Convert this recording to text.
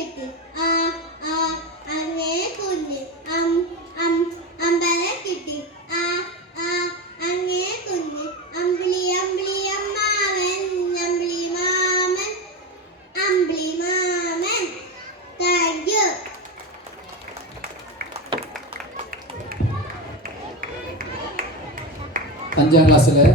കിട്ടി ആ ആ അങ്ങേ കുഞ്ഞ് അമ്പല കിട്ടി ആ ആ അങ്ങേ കുഞ്ഞ് അമ്പിളി അമ്പിളി അമ്മാവൻ അമ്പിളി മാമൻ താങ്ക് യു. അഞ്ചാം ക്ലാസ്സിലെ